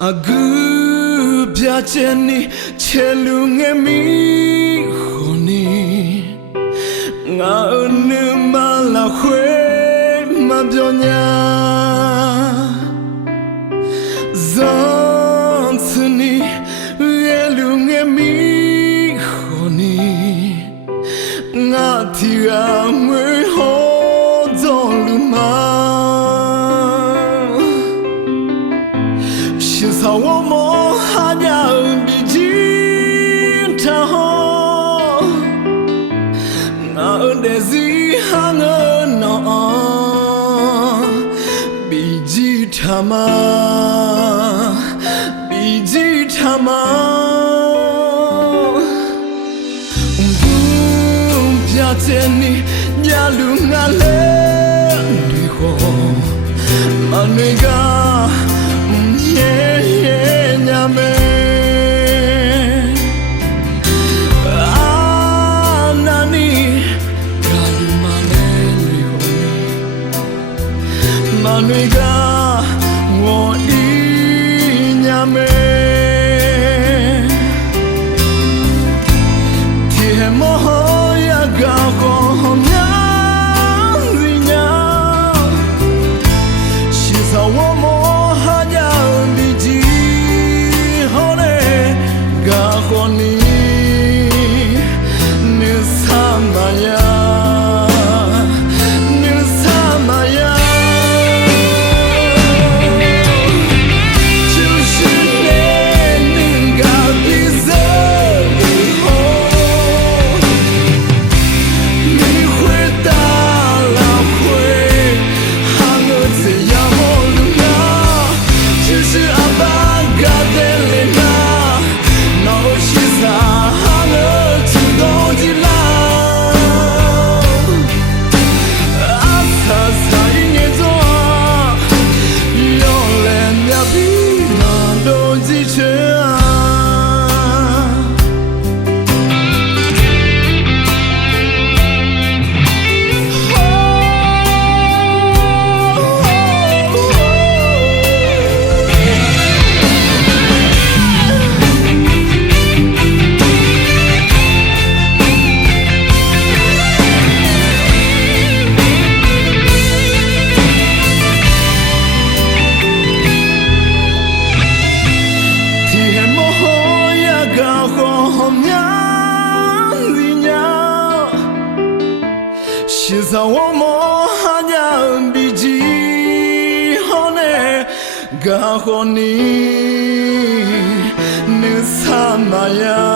阿古别见你切路爱米和你，我能马拉会马表娘，上次你爱路爱米和你，我提阿妹好走路嘛。草我莫哈呀比金他好，我的是哈我那比金他嘛，比金他嘛，不别见你呀路啊嘞对火，嘛那个。nya-a nani kalu mane manuiga ngoer-awr nya-a tie mo ya ghawq nya zinya shi sa wo mo Gahoni Nisamaya Nisamaya 就是你能够比谁好，你会打了会，还我这样么路啊？就是阿爸嘎的嘞那。现在我莫哈呀比起好呢，刚好你啥嘛呀？